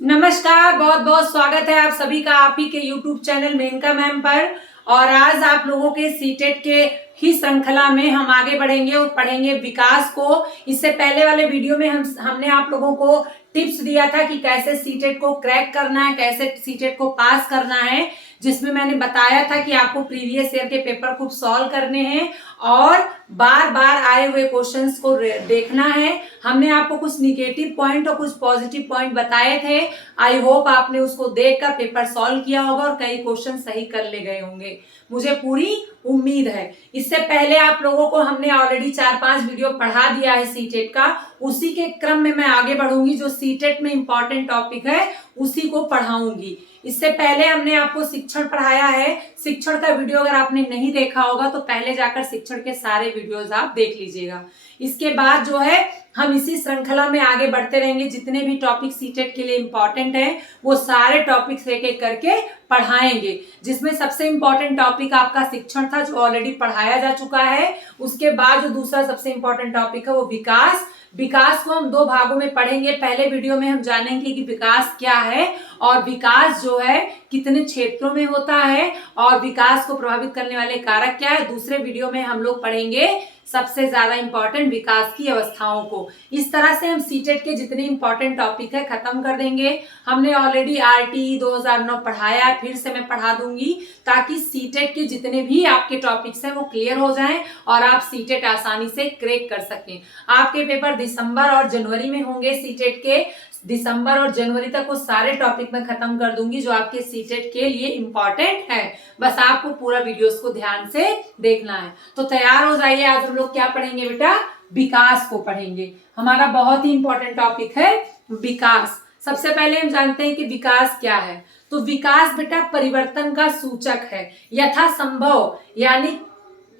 नमस्कार, बहुत बहुत स्वागत है आप सभी का आप ही के YouTube चैनल मेनका मैम पर। और आज आप लोगों के सीटेट के ही श्रृंखला में हम आगे बढ़ेंगे और पढ़ेंगे विकास को। इससे पहले वाले वीडियो में हमने आप लोगों को टिप्स दिया था कि कैसे सीटेट को क्रैक करना है, कैसे सीटेट को पास करना है, जिसमें मैंने बताया था कि आपको प्रीवियस ईयर के पेपर खूब सॉल्व करने हैं और बार बार आए हुए क्वेश्चंस को देखना है। हमने आपको कुछ निगेटिव पॉइंट और कुछ पॉजिटिव पॉइंट बताए थे। आई होप आपने उसको देखकर पेपर सॉल्व किया होगा और कई क्वेश्चन सही कर ले गए होंगे, मुझे पूरी उम्मीद है। इससे पहले आप लोगों को हमने ऑलरेडी 4-5 वीडियो पढ़ा दिया है सीटेट का, उसी के क्रम में मैं आगे बढ़ूंगी। जो सीटेट में इंपॉर्टेंट टॉपिक है उसी को पढ़ाऊंगी। इससे पहले हमने आपको शिक्षण पढ़ाया है। शिक्षण का वीडियो अगर आपने नहीं देखा होगा तो पहले जाकर शिक्षण के सारे वीडियोस आप देख लीजिएगा। इसके बाद जो है हम इसी श्रृंखला में आगे बढ़ते रहेंगे। जितने भी टॉपिक सीटेट के लिए इंपॉर्टेंट हैं वो सारे टॉपिक्स एक एक करके पढ़ाएंगे, जिसमें सबसे इंपॉर्टेंट टॉपिक आपका शिक्षण था जो ऑलरेडी पढ़ाया जा चुका है। उसके बाद जो दूसरा सबसे इंपॉर्टेंट टॉपिक है वो विकास। विकास को हम 2 भागों में पढ़ेंगे। पहले वीडियो में हम जानेंगे कि विकास क्या है और विकास जो है कितने क्षेत्रों में होता है और विकास को प्रभावित करने वाले कारक क्या है। दूसरे वीडियो में हम लोग पढ़ेंगे सबसे ज्यादा इंपॉर्टेंट विकास की अवस्थाओं को। इस तरह से हम सीटेट के जितने इंपॉर्टेंट टॉपिक है खत्म कर देंगे। हमने ऑलरेडी आरटीई 2009 पढ़ाया है, फिर से मैं पढ़ा दूंगी ताकि सीटेट के जितने भी आपके टॉपिक्स हैं वो क्लियर हो जाएं और आप सीटेट आसानी से क्रैक कर सकें। आपके पेपर दिसंबर और जनवरी में होंगे। सीटेट के दिसंबर और जनवरी तक वो सारे टॉपिक मैं खत्म कर दूंगी जो आपके सीटेट के लिए इंपॉर्टेंट है। बस आपको पूरा वीडियोस को ध्यान से देखना है। तो तैयार हो जाइए। आज हम लोग क्या पढ़ेंगे बेटा? विकास को पढ़ेंगे। हमारा बहुत ही इंपॉर्टेंट टॉपिक है विकास। सबसे पहले हम जानते हैं कि विकास क्या है। तो विकास बेटा परिवर्तन का सूचक है। यथासंभव यानी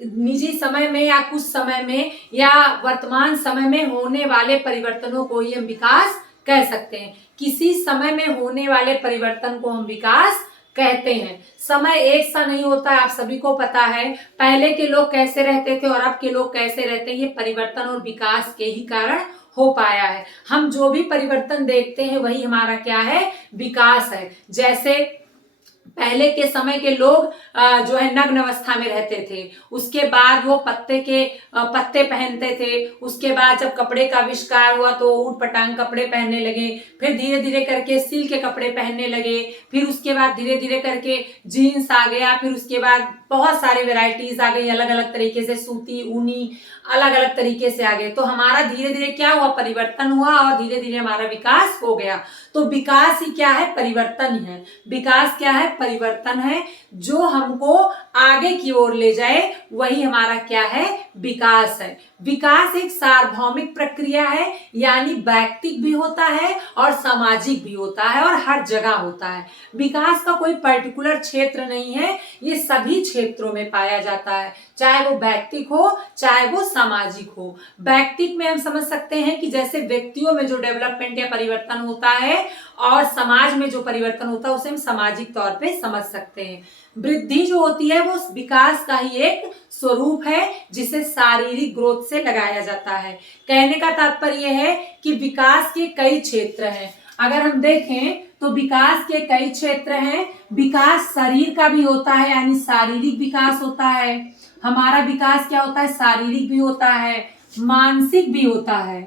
निजी समय में या कुछ समय में या वर्तमान समय में होने वाले परिवर्तनों को ही हम विकास कह सकते हैं। किसी समय में होने वाले परिवर्तन को हम विकास कहते हैं। समय एक सा नहीं होता है, आप सभी को पता है। पहले के लोग कैसे रहते थे और अब के लोग कैसे रहते हैं, ये परिवर्तन और विकास के ही कारण हो पाया है। हम जो भी परिवर्तन देखते हैं वही हमारा क्या है? विकास है। जैसे पहले के समय के लोग जो है नग्न अवस्था में रहते थे, उसके बाद वो पत्ते पहनते थे। उसके बाद जब कपड़े का आविष्कार हुआ तो ऊट पटांग कपड़े पहनने लगे। फिर धीरे धीरे करके सिल्क के कपड़े पहनने लगे। फिर उसके बाद धीरे धीरे करके जीन्स आ गया। फिर उसके बाद बहुत सारे वेराइटीज आ गई, अलग अलग तरीके से, सूती, ऊनी, अलग अलग तरीके से आ गए। तो हमारा धीरे धीरे क्या हुआ? परिवर्तन हुआ और धीरे धीरे हमारा विकास हो गया। तो विकास ही क्या है? परिवर्तन ही है। विकास क्या है? परिवर्तन है। जो हमको आगे की ओर ले जाए वही हमारा क्या है? विकास है। विकास एक सार्वभौमिक प्रक्रिया है, यानी व्यक्तिक भी होता है और सामाजिक भी होता है और हर जगह होता है। विकास का कोई पर्टिकुलर क्षेत्र नहीं है, ये सभी क्षेत्रों में पाया जाता है, चाहे वो व्यक्तिक हो चाहे वो सामाजिक हो। व्यक्तिक में हम समझ सकते हैं कि जैसे व्यक्तियों में जो डेवलपमेंट या परिवर्तन होता है और समाज में जो परिवर्तन होता है उसे हम सामाजिक तौर पे समझ सकते हैं। वृद्धि जो होती है वो विकास का ही एक स्वरूप है जिसे शारीरिक ग्रोथ से लगाया जाता है। कहने का तात्पर्य है कि विकास के कई क्षेत्र हैं। अगर हम देखें तो विकास के कई क्षेत्र हैं। विकास शरीर का भी होता है, यानी शारीरिक विकास होता है। हमारा विकास क्या होता है? शारीरिक भी होता है, मानसिक भी होता है,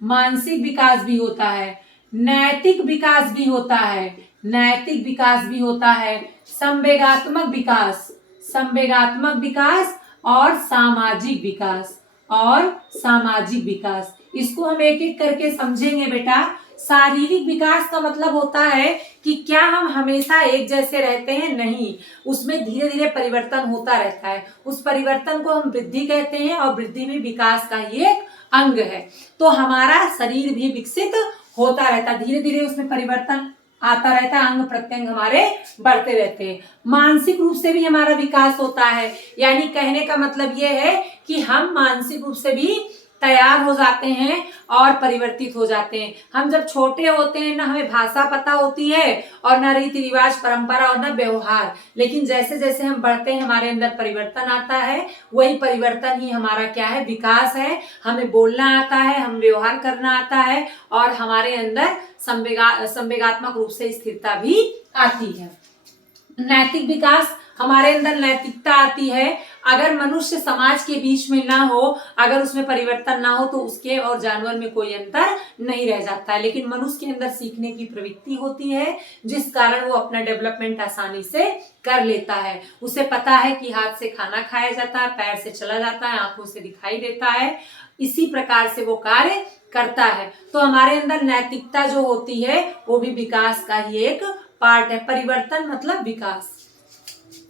मानसिक विकास भी होता है, नैतिक विकास भी होता है, नैतिक विकास भी होता है, संवेगात्मक विकास, संवेगात्मक विकास और सामाजिक विकास, और सामाजिक विकास। इसको हम एक एक करके समझेंगे बेटा। शारीरिक विकास का मतलब होता है कि क्या हम हमेशा एक जैसे रहते हैं? नहीं, उसमें धीरे धीरे परिवर्तन होता रहता है। उस परिवर्तन को हम वृद्धि कहते हैं और वृद्धि भी विकास का ही एक अंग है। तो हमारा शरीर भी विकसित होता रहता है, धीरे धीरे उसमें परिवर्तन आता रहता है, अंग प्रत्यंग हमारे बढ़ते रहते हैं। मानसिक रूप से भी हमारा विकास होता है, यानी कहने का मतलब यह है कि हम मानसिक रूप से भी तैयार हो जाते हैं और परिवर्तित हो जाते हैं। हम जब छोटे होते हैं ना हमें भाषा पता होती है और ना रीति रिवाज, परंपरा और ना व्यवहार, लेकिन जैसे जैसे हम बढ़ते हैं हमारे अंदर परिवर्तन आता है। वही परिवर्तन ही हमारा क्या है, विकास है। हमें बोलना आता है, हम व्यवहार करना आता है और हमारे अंदर संवेगात्मक रूप से स्थिरता भी आती है। नैतिक विकास, हमारे अंदर नैतिकता आती है। अगर मनुष्य समाज के बीच में ना हो, अगर उसमें परिवर्तन ना हो तो उसके और जानवर में कोई अंतर नहीं रह जाता है। लेकिन मनुष्य के अंदर सीखने की प्रवृत्ति होती है, जिस कारण वो अपना डेवलपमेंट आसानी से कर लेता है। उसे पता है कि हाथ से खाना खाया जाता है, पैर से चला जाता है, आंखों से दिखाई देता है, इसी प्रकार से वो कार्य करता है। तो हमारे अंदर नैतिकता जो होती है वो भी विकास का ही एक पार्ट है। परिवर्तन मतलब विकास।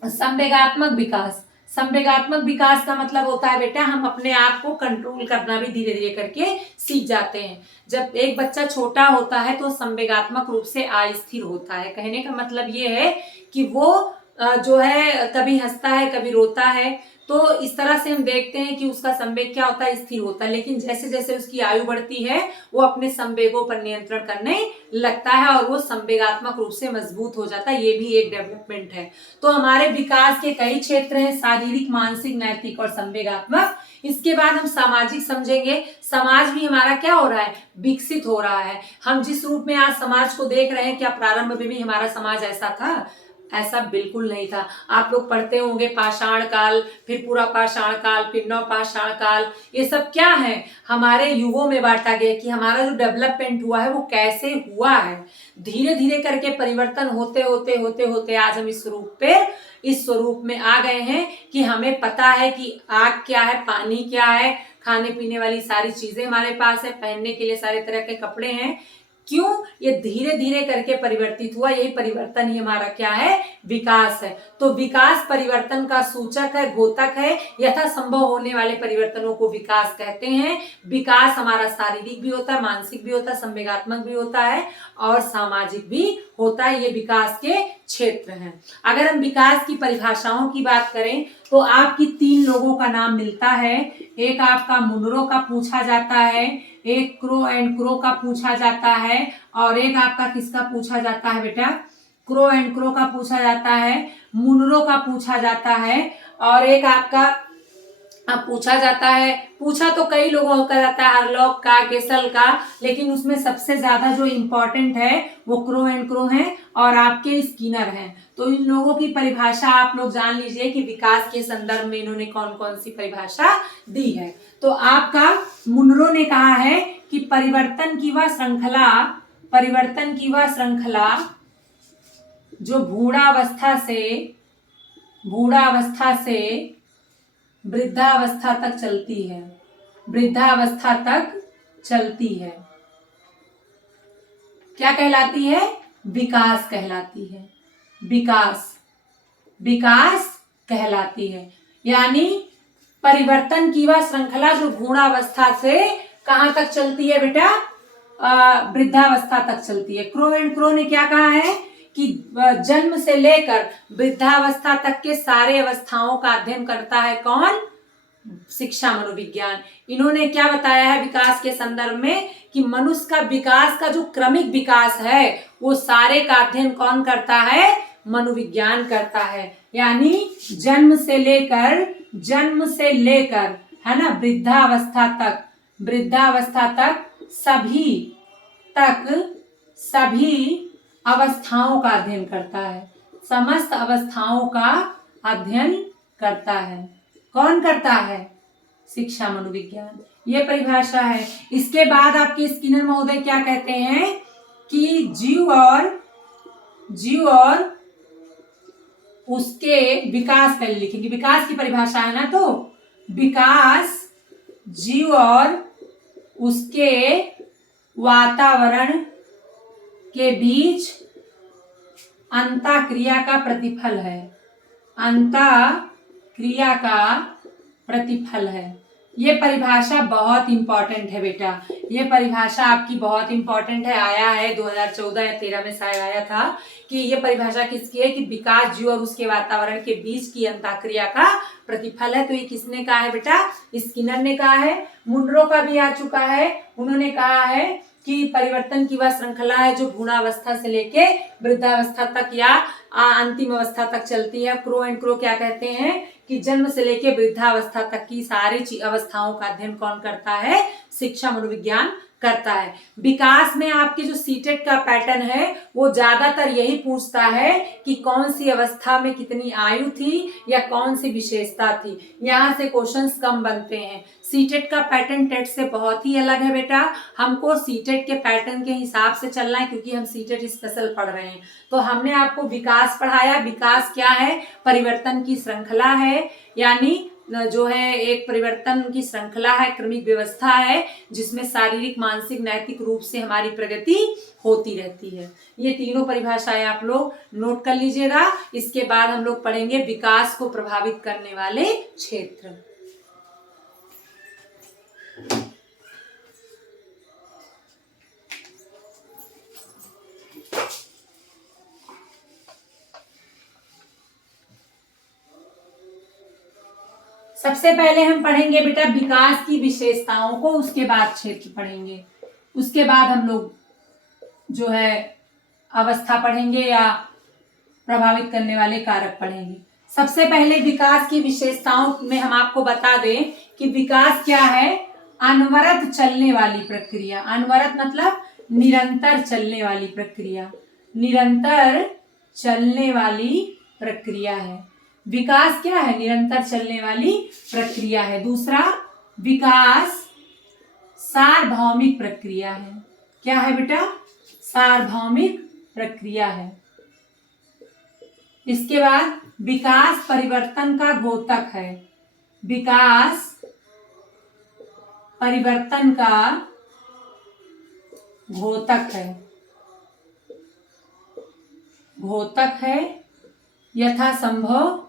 संवेगात्मक विकास, संवेगात्मक विकास का मतलब होता है बेटा हम अपने आप को कंट्रोल करना भी धीरे धीरे करके सीख जाते हैं। जब एक बच्चा छोटा होता है तो संवेगात्मक रूप से अस्थिर होता है। कहने का मतलब ये है कि वो जो है कभी हंसता है, कभी रोता है, तो इस तरह से हम देखते हैं कि उसका संवेग क्या होता है, स्थिर होता है। लेकिन जैसे जैसे उसकी आयु बढ़ती है वो अपने संवेगों पर नियंत्रण करने लगता है और वो संवेगात्मक रूप से मजबूत हो जाता है। ये भी एक डेवलपमेंट है। तो हमारे विकास के कई क्षेत्र हैं, शारीरिक, मानसिक, नैतिक और संवेगात्मक। इसके बाद हम सामाजिक समझेंगे। समाज भी हमारा क्या हो रहा है, विकसित हो रहा है। हम जिस रूप में आज समाज को देख रहे हैं, क्या प्रारंभ में भी हमारा समाज ऐसा था? ऐसा बिल्कुल नहीं था। आप लोग पढ़ते होंगे पाषाण काल, फिर पूरा पाषाण काल, फिर नवपाषाण काल, ये सब क्या है, हमारे युगों में बांटा गया कि हमारा जो डेवलपमेंट हुआ है वो कैसे हुआ है। धीरे धीरे करके परिवर्तन होते होते होते होते आज हम इस स्वरूप में आ गए हैं कि हमें पता है कि आग क्या है, पानी क्या है, खाने पीने वाली सारी चीजें हमारे पास है, पहनने के लिए सारे तरह के कपड़े हैं। क्यों? ये धीरे धीरे करके परिवर्तित हुआ। यही परिवर्तन ही हमारा क्या है, विकास है। तो विकास परिवर्तन का सूचक है, द्योतक है। यथासंभव होने वाले परिवर्तनों को विकास कहते हैं। विकास हमारा शारीरिक भी होता है, मानसिक भी होता है, संवेगात्मक भी होता है और सामाजिक भी होता है। ये विकास के क्षेत्र हैं। अगर हम विकास की परिभाषाओं की बात करें तो आपकी 3 लोगों का नाम मिलता है। एक आपका मुनरो का पूछा जाता है, एक क्रो एंड क्रो का पूछा जाता है और एक आपका किसका पूछा जाता है बेटा, क्रो एंड क्रो का पूछा जाता है, मुनरो का पूछा जाता है और एक आपका पूछा जाता है, पूछा तो कई लोगों का जाता है, हरलॉक का, गेसल का, लेकिन उसमें सबसे ज्यादा जो इम्पोर्टेंट है वो क्रो एंड क्रो है और आपके स्किनर हैं। तो इन लोगों की परिभाषा आप लोग जान लीजिए कि विकास के संदर्भ में इन्होंने कौन कौन सी परिभाषा दी है। तो आपका मुनरो ने कहा है कि परिवर्तन की वह श्रृंखला जो भ्रूणावस्था से वृद्धावस्था तक चलती है, क्या कहलाती है, विकास कहलाती है। विकास कहलाती है। यानी परिवर्तन की वह श्रृंखला जो भ्रूणावस्था से कहां तक चलती है बेटा, वृद्धावस्था तक चलती है। क्रो एंड क्रो ने क्या कहा है कि जन्म से लेकर वृद्धावस्था तक के सारे अवस्थाओं का अध्ययन करता है कौन, शिक्षा मनोविज्ञान। इन्होंने क्या बताया है विकास के संदर्भ में कि मनुष्य का विकास का जो क्रमिक विकास है वो सारे का अध्ययन कौन करता है, मनोविज्ञान करता है। यानी जन्म से लेकर है ना वृद्धावस्था तक सभी अवस्थाओं का अध्ययन करता है, समस्त अवस्थाओं का अध्ययन करता है। कौन करता है, शिक्षा मनोविज्ञान। ये परिभाषा है। इसके बाद आपके स्किनर महोदय क्या कहते हैं कि जीव और उसके विकास, पहले लिखेंगे विकास की परिभाषा है ना, तो विकास जीव और उसके वातावरण के बीच अंतःक्रिया का प्रतिफल है। ये परिभाषा बहुत इंपॉर्टेंट है बेटा, ये परिभाषा आपकी बहुत इंपॉर्टेंट है। आया है 2014 या 13 में शायद आया था कि ये परिभाषा किसकी है कि विकास जीव और उसके वातावरण के बीच की अंतःक्रिया का प्रतिफल है। तो ये किसने कहा है बेटा? स्किनर ने कहा है। मुनरो का भी आ चुका है, उन्होंने कहा है कि परिवर्तन की वह श्रृंखला है जो भ्रूणावस्था से लेके वृद्धावस्था तक या अंतिम अवस्था तक चलती है। क्रो एंड क्रो क्या कहते हैं कि जन्म से लेके वृद्धावस्था तक की सारी अवस्थाओं का अध्ययन कौन करता है? शिक्षा मनोविज्ञान करता है। विकास में आपके जो सीटेट का पैटर्न है वो ज्यादातर यही पूछता है कि कौन सी अवस्था में कितनी आयु थी या कौन सी विशेषता थी। यहाँ से क्वेश्चंस कम बनते हैं। सीटेट का पैटर्न टेट से बहुत ही अलग है बेटा। हमको सीटेट के पैटर्न के हिसाब से चलना है क्योंकि हम सीटेट स्पेशल पढ़ रहे हैं। तो हमने आपको विकास पढ़ाया। विकास क्या है? परिवर्तन की श्रृंखला है, यानी जो है एक परिवर्तन की श्रृंखला है, क्रमिक व्यवस्था है जिसमें शारीरिक, मानसिक, नैतिक रूप से हमारी प्रगति होती रहती है। ये तीनों परिभाषाएं आप लोग नोट कर लीजिएगा। इसके बाद हम लोग पढ़ेंगे विकास को प्रभावित करने वाले क्षेत्र। सबसे पहले हम पढ़ेंगे बेटा विकास की विशेषताओं को, उसके बाद क्षेत्र पढ़ेंगे, उसके बाद हम लोग जो है अवस्था पढ़ेंगे या प्रभावित करने वाले कारक पढ़ेंगे। सबसे पहले विकास की विशेषताओं में हम आपको बता दें कि विकास क्या है? अनवरत चलने वाली प्रक्रिया। अनवरत मतलब निरंतर चलने वाली प्रक्रिया, निरंतर चलने वाली प्रक्रिया है। विकास क्या है? निरंतर चलने वाली प्रक्रिया है। दूसरा, विकास सार्वभौमिक प्रक्रिया है। क्या है बेटा? सार्वभौमिक प्रक्रिया है। इसके बाद विकास परिवर्तन का घोतक है। विकास परिवर्तन का घोतक है, घोतक है। यथासंभव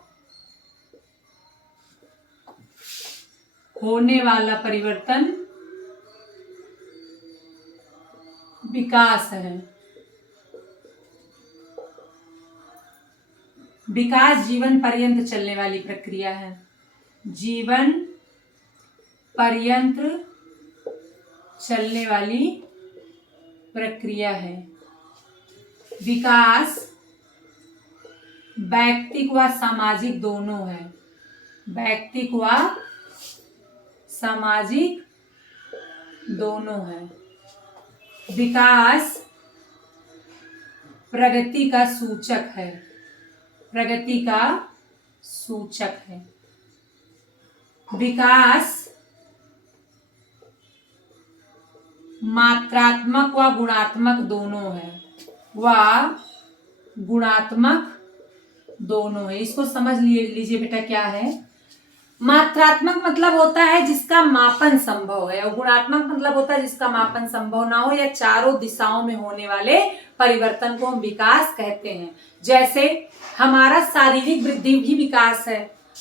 होने वाला परिवर्तन विकास है। विकास जीवन पर्यंत चलने वाली प्रक्रिया है, जीवन पर्यंत चलने वाली प्रक्रिया है। विकास वैयक्तिक व सामाजिक दोनों है, वैयक्तिक व सामाजिक दोनों है। विकास प्रगति का सूचक है, प्रगति का सूचक है। विकास मात्रात्मक व गुणात्मक दोनों है, व गुणात्मक दोनों है। इसको समझ लीजिए बेटा क्या है। मात्रात्मक मतलब होता है जिसका मापन संभव है, और गुणात्मक मतलब होता है जिसका मापन संभव ना हो या चारों दिशाओं में होने वाले परिवर्तन को हम विकास कहते हैं। जैसे हमारा शारीरिक वृद्धि भी विकास है,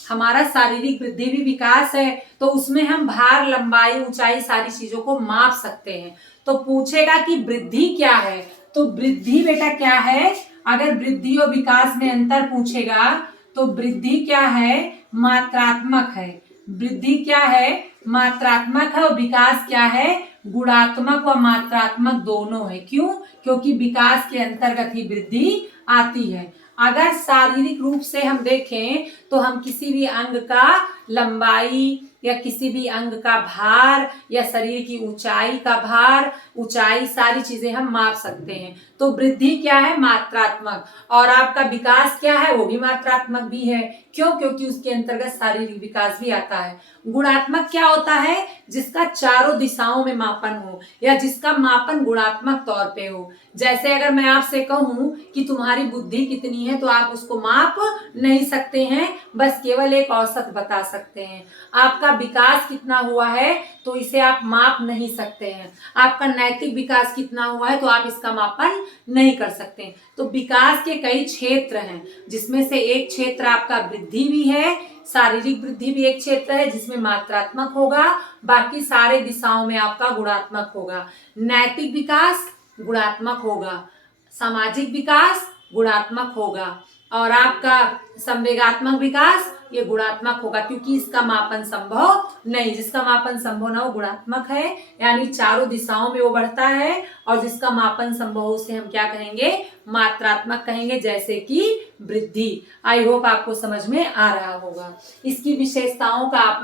हमारा शारीरिक वृद्धि भी विकास है, तो उसमें हम भार, लंबाई, ऊंचाई सारी चीजों को माप सकते हैं। तो पूछेगा कि वृद्धि क्या है, तो वृद्धि बेटा क्या है? अगर वृद्धि और विकास में अंतर पूछेगा तो वृद्धि क्या है? मात्रात्मक है। वृद्धि क्या है? मात्रात्मक है। और विकास क्या है? गुणात्मक व मात्रात्मक दोनों है। क्यों? क्योंकि विकास के अंतर्गत ही वृद्धि आती है। अगर शारीरिक रूप से हम देखें तो हम किसी भी अंग का लंबाई या किसी भी अंग का भार या शरीर की ऊंचाई का भार, ऊंचाई, सारी चीजें हम माप सकते हैं। तो वृद्धि क्या है? मात्रात्मक। और आपका विकास क्या है? वो भी मात्रात्मक भी है। क्यों? क्योंकि उसके अंतर्गत शारीरिक विकास भी आता है। गुणात्मक क्या होता है? जिसका चारों दिशाओं में मापन हो या जिसका मापन गुणात्मक तौर पे हो। जैसे अगर मैं आपसे कहूं कि तुम्हारी बुद्धि कितनी है, तो आप उसको माप नहीं सकते हैं, बस केवल एक औसत बता सकते हैं। आपका आपका विकास कितना हुआ है तो इसे आप माप नहीं सकते हैं। आपका नैतिक विकास कितना हुआ है तो आप इसका मापन नहीं कर सकते। तो विकास के कई क्षेत्र हैं, जिसमें से एक क्षेत्र आपका वृद्धि भी है, शारीरिक वृद्धि भी एक क्षेत्र है जिसमें मात्रात्मक होगा, बाकी सारे दिशाओं में आपका गुणात्मक होगा। नैतिक विकास गुणात्मक होगा, सामाजिक विकास गुणात्मक होगा, और आपका संवेगात्मक विकास ये गुणात्मक होगा, क्योंकि इसका मापन संभव नहीं। जिसका मापन संभव ना हो गुणात्मक है, यानी चारों दिशाओं में वो बढ़ता है, और जिसका मापन संभव हो उसे हम क्या कहेंगे, मात्रात्मक कहेंगे, जैसे कि वृद्धि। आई होप आपको समझ में आ रहा होगा। इसकी विशेषताओं का आप लोग